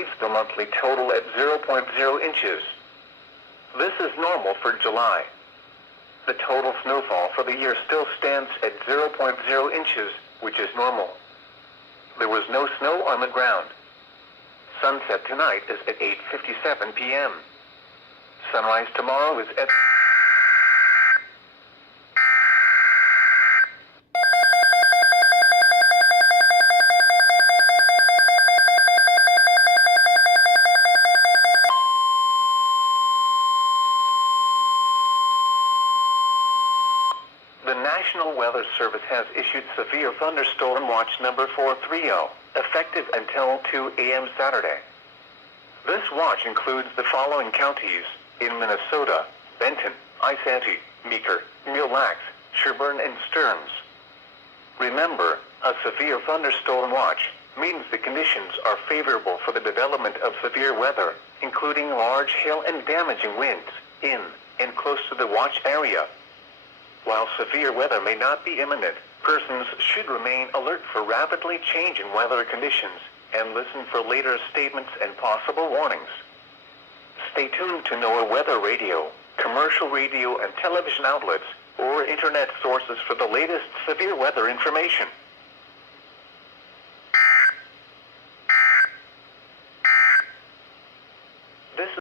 leaves the monthly total at 0.0 inches. This is normal for July. The total snowfall for the year still stands at 0.0 inches, which is normal. There was no snow on the ground. Sunset tonight is at 8:57 p.m. Sunrise tomorrow is at... The National Weather Service has issued Severe Thunderstorm Watch number 430, effective until 2 a.m. Saturday. This watch includes the following counties in Minnesota: Benton, Isanti, Meeker, Mille Lacs, Sherburne, and Stearns. Remember, a severe thunderstorm watch means the conditions are favorable for the development of severe weather, including large hail and damaging winds, in and close to the watch area. While severe weather may not be imminent, persons should remain alert for rapidly changing weather conditions and listen for later statements and possible warnings. Stay tuned to NOAA weather radio, commercial radio and television outlets, or internet sources for the latest severe weather information.